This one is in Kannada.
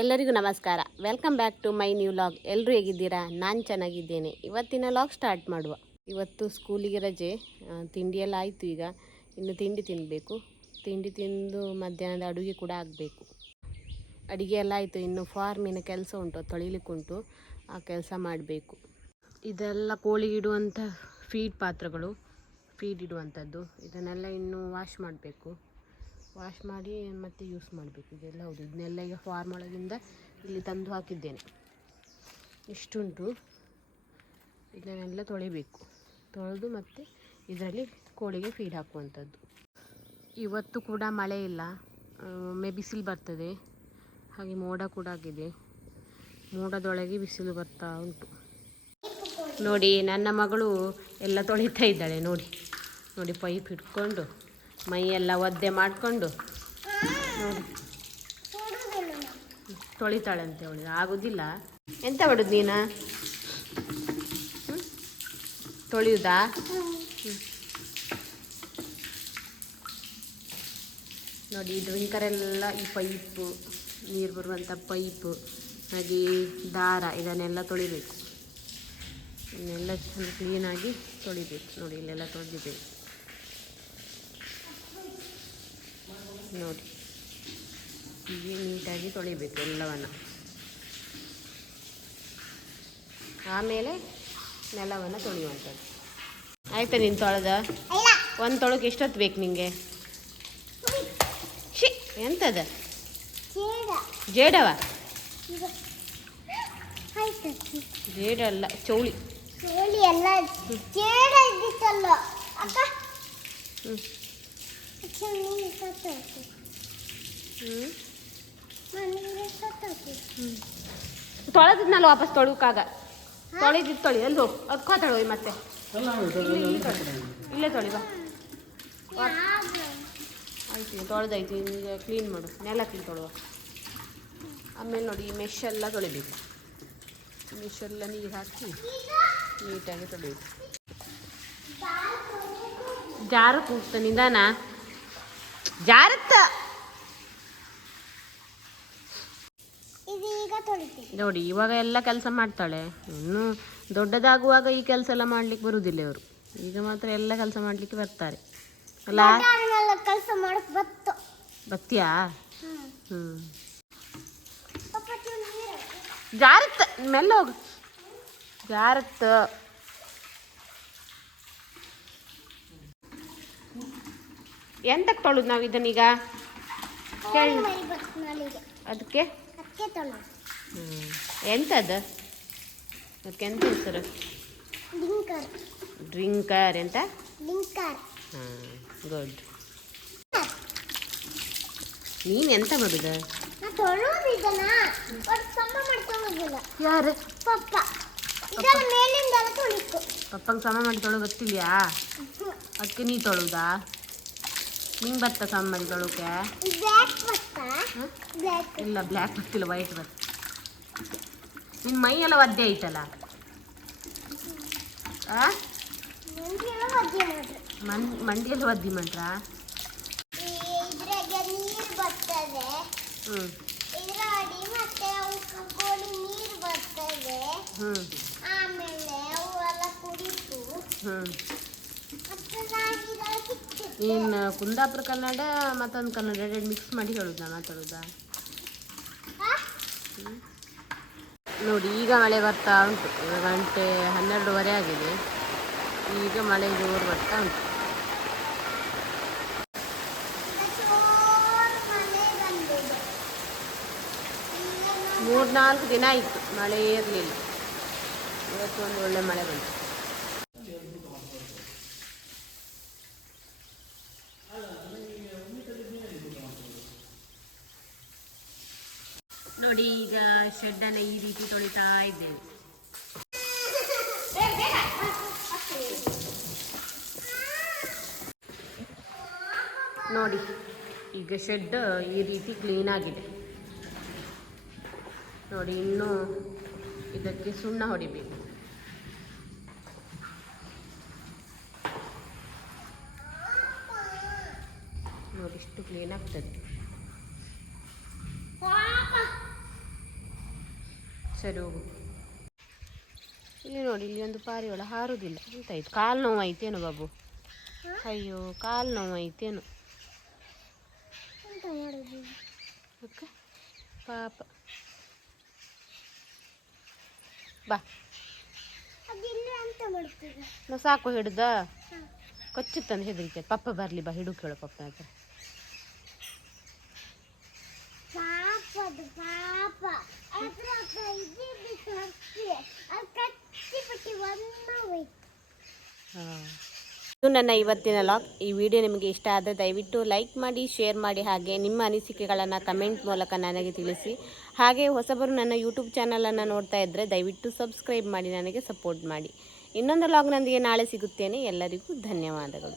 ಎಲ್ಲರಿಗೂ ನಮಸ್ಕಾರ. Welcome back to my new vlog. ಎಲ್ಲರೂ ಹೇಗಿದ್ದೀರಾ? ನಾನು ಚೆನ್ನಾಗಿದ್ದೇನೆ. ಇವತ್ತಿನ ಲಾಗ್ ಸ್ಟಾರ್ಟ್ ಮಾಡುವ. ಇವತ್ತು ಸ್ಕೂಲಿಗೆ ರಜೆ. ತಿಂಡಿಯೆಲ್ಲ ಆಯಿತು. ಈಗ ಇನ್ನು ತಿಂಡಿ ತಿನ್ನಬೇಕು. ತಿಂಡಿ ತಿಂದು ಮಧ್ಯಾಹ್ನದ ಅಡುಗೆ ಕೂಡ ಆಗಬೇಕು. ಅಡುಗೆ ಎಲ್ಲ ಆಯಿತು. ಇನ್ನು ಫಾರ್ಮಿನ ಕೆಲಸ ಉಂಟು, ತೊಳಿಲಿಕ್ಕುಂಟು. ಆ ಕೆಲಸ ಮಾಡಬೇಕು. ಇದೆಲ್ಲ ಕೋಳಿಗಿಡುವಂಥ ಫೀಡ್ ಪಾತ್ರಗಳು, ಫೀಡ್ ಇಡುವಂಥದ್ದು. ಇದನ್ನೆಲ್ಲ ಇನ್ನು ವಾಶ್ ಮಾಡಬೇಕು. ವಾಶ್ ಮಾಡಿ ಮತ್ತೆ ಯೂಸ್ ಮಾಡಬೇಕು. ಇದೆಲ್ಲ ಹೌದು, ಇದನ್ನೆಲ್ಲ ಈಗ ಫಾರ್ಮ್ ಒಳಗಿಂದ ಇಲ್ಲಿ ತಂದು ಹಾಕಿದ್ದೇನೆ. ಇಷ್ಟುಂಟು. ಇದನ್ನೆಲ್ಲ ತೊಳಿಬೇಕು. ತೊಳೆದು ಮತ್ತೆ ಇದರಲ್ಲಿ ಕೋಳಿಗೆ ಫೀಡ್ ಹಾಕುವಂಥದ್ದು. ಇವತ್ತು ಕೂಡ ಮಳೆ ಇಲ್ಲ, ಒಮ್ಮೆ ಬಿಸಿಲು ಬರ್ತದೆ. ಹಾಗೆ ಮೋಡ ಕೂಡ ಆಗಿದೆ. ಮೋಡದೊಳಗೆ ಬಿಸಿಲು ಬರ್ತಾ ಉಂಟು. ನೋಡಿ, ನನ್ನ ಮಗಳು ಎಲ್ಲ ತೊಳಿತಾ ಇದ್ದಾಳೆ. ನೋಡಿ ನೋಡಿ, ಪೈಪ್ ಇಟ್ಕೊಂಡು ಮೈಯೆಲ್ಲ ಒದ್ದೆ ಮಾಡಿಕೊಂಡು ನೋಡಿ ತೊಳಿತಾಳಂತೆ. ಅವಳು ಆಗೋದಿಲ್ಲ. ಎಂತ ಮಾಡೋದು ನೀನು? ತೊಳೆಯುವುದಾ? ನೋಡಿ, ಡ್ರಿಂಕರೆಲ್ಲ ಈ ಪೈಪು, ನೀರು ಬರುವಂಥ ಪೈಪು, ಹಾಗೆ ದಾರ, ಇದನ್ನೆಲ್ಲ ತೊಳಿಬೇಕು. ಇದನ್ನೆಲ್ಲ ಚೆಂದ ಕ್ಲೀನಾಗಿ ತೊಳಿಬೇಕು. ನೋಡಿ, ಇಲ್ಲೆಲ್ಲ ತೊಳೆದಿದ್ದೇವೆ. ನೋಡಿ, ಹೀಗೆ ನೀಟಾಗಿ ತೊಳಿಬೇಕು ಎಲ್ಲವನ್ನು. ಆಮೇಲೆ ನೆಲವನ್ನು ತೊಳೆಯುವಂಥದ್ದು. ಆಯಿತಾ ನೀನು ತೊಳೆದ? ಒಂದು ತೊಳಕ್ಕೆ ಎಷ್ಟೊತ್ತು ಬೇಕು ನಿನಗೆ? ಶಿ, ಎಂತದ ಜೇಡವ? ಜೇಡಲ್ಲ, ಚೌಳಿ. ತೊಳೆದಿದ್ನಲ್ಲ, ವಾಪಸ್ ತೊಳಕಾಗ ತೊಳೆದಿದ್ದು ತೊಳಿ. ಅಲ್ಲಿ ಹೋಗಿ ಅದಕ್ಕೋ ತೊಳಿ. ಮತ್ತೆ ಇಲ್ಲೇ ತೊಳಿ ಬಾ. ಆಯ್ತು, ತೊಳೆದಾಯ್ತು. ಈಗ ಕ್ಲೀನ್ ಮಾಡು, ನೆಲ ಕ್ಲೀನ್ ತೊಳುವ. ಆಮೇಲೆ ನೋಡಿ, ಈ ಮೆಶೆಲ್ಲ ತೊಳಿಬೇಕು. ಮೆಶೆಲ್ಲ ನೀರು ಹಾಕಿ ನೀಟಾಗಿ ತೊಳಿಬೇಕು. ಜಾರಕ್ಕೆ ಹೋಗ್ತಾ ನಿಧಾನ, ಜಾರತ್ತ. ನೋಡಿ, ಇವಾಗ ಎಲ್ಲ ಕೆಲಸ ಮಾಡ್ತಾಳೆ. ಇನ್ನು ದೊಡ್ಡದಾಗುವಾಗ ಈ ಕೆಲಸ ಎಲ್ಲ ಮಾಡ್ಲಿಕ್ಕೆ ಬರುವುದಿಲ್ಲ ಇವರು. ಈಗ ಮಾತ್ರ ಎಲ್ಲ ಕೆಲಸ ಮಾಡ್ಲಿಕ್ಕೆ ಬರ್ತಾರೆ ಅಲ್ಲ? ಬತ್ತೀಯಾ? ಜಾರತ್ತ, ಮೆಲ್ಲ ಹೋಗು, ಜಾರತ್ತ. ಎಂತಕ್ಕೆ ತೊಳುದು ನಾವು ಇದನ್ನೀಗ? ಹೇಳಿ ಅದಕ್ಕೆ. ಎಂತದ ಅದಕ್ಕೆ? ಎಂತ ಹೆಸರು? ಡ್ರಿಂಕರ್. ಎಂತ? ಗುಡ್. ನೀನು ಎಂತ ಮಾಡುದ? ಯಾರು? ಪಪ್ಪಂಗೆ ಸಮ ಮಾಡಿ ತೊಳೋ ಗೊತ್ತಿಲ್ಯಾ? ಅದಕ್ಕೆ ನೀ ತೊಳುದಾ? ನಿಂಗೆ ಬರ್ತಾ ಸಮ ಮಾಡಿ ತೊಳೋಕೆ? ಇಲ್ಲ, ಬ್ಲ್ಯಾಕ್ ಬರ್ತಿಲ್ಲ, ವೈಟ್ ಬರ್ತ. ನಿನ್ನ ಮೈ ಎಲ್ಲ ಒದ್ದೆ ಐತಲ್ಲ? ಮಂಡಿಯಲ್ಲಿ ಒದ್ದಿ ಮಾಡ್ರ? ನೀನು ಕುಂದಾಪುರ ಕನ್ನಡ ಮತ್ತೊಂದು ಕನ್ನಡ ಎರಡು ಮಿಕ್ಸ್ ಮಾಡಿ ಹೇಳುದಾ ಮಾತಾಡೋದಾ? ನೋಡಿ, ಈಗ ಮಳೆ ಬರ್ತಾ ಉಂಟು. ಈಗ ಗಂಟೆ 12:30 ಆಗಿದೆ. ಈಗ ಮಳೆ ಜೋರು ಬರ್ತಾ ಉಂಟು. 3-4 ದಿನ ಆಯಿತು ಮಳೆ ಇರಲಿಲ್ಲ. ಇವತ್ತು ಒಂದು ಒಳ್ಳೆ ಮಳೆ ಬಂತು. ನೋಡಿ, ಈಗ ಶೆಡ್ಡನ್ನು ಈ ರೀತಿ ತೊಳಿತಾ ಇದ್ದೇವೆ. ನೋಡಿ, ಈಗ ಶೆಡ್ ಈ ರೀತಿ ಕ್ಲೀನ್ ಆಗಿದೆ. ನೋಡಿ, ಇನ್ನು ಇದಕ್ಕೆ ಸುಣ್ಣ ಹೊಡಿಬೇಕು. ನೋಡಿ, ಇಷ್ಟು ಕ್ಲೀನ್ ಆಗ್ತದೆ. ಸರಿ ಹೋಗು. ಇಲ್ಲಿ ನೋಡಿ, ಇಲ್ಲಿ ಒಂದು ಪಾರಿವಾಳ ಹಾರುವುದಿಲ್ಲ. ಎಂತಾಯ್ತು, ಕಾಲು ನೋವು ಐತೇನು ಬಾಬು? ಅಯ್ಯೋ, ಕಾಲು ನೋವು ಐತೇನು ಅಕ್ಕ? ಪಾಪ ಬಾ. ನಾ ಸಾಕು ಹಿಡ್ದ ಕೊಚ್ಚಿತ್ತಂದು ಹೆದರಿಕೆ. ಪಪ್ಪ ಬರಲಿ ಬಾ, ಹಿಡು ಕೇಳು ಪಪ್ಪ ಹತ್ರ. ಇದು ನನ್ನ ಇವತ್ತಿನ ಲಾಗ್. ಈ ವಿಡಿಯೋ ನಿಮಗೆ ಇಷ್ಟ ಆದರೆ ದಯವಿಟ್ಟು ಲೈಕ್ ಮಾಡಿ, ಶೇರ್ ಮಾಡಿ, ಹಾಗೆ ನಿಮ್ಮ ಅನಿಸಿಕೆಗಳನ್ನು ಕಮೆಂಟ್ ಮೂಲಕ ನನಗೆ ತಿಳಿಸಿ. ಹಾಗೆ ಹೊಸಬರು ನನ್ನ ಯೂಟ್ಯೂಬ್ ಚಾನಲನ್ನು ನೋಡ್ತಾ ಇದ್ದರೆ ದಯವಿಟ್ಟು ಸಬ್ಸ್ಕ್ರೈಬ್ ಮಾಡಿ ನನಗೆ ಸಪೋರ್ಟ್ ಮಾಡಿ. ಇನ್ನೊಂದು ಲಾಗ್ನೊಂದಿಗೆ ನಾಳೆ ಸಿಗುತ್ತೇನೆ. ಎಲ್ಲರಿಗೂ ಧನ್ಯವಾದಗಳು.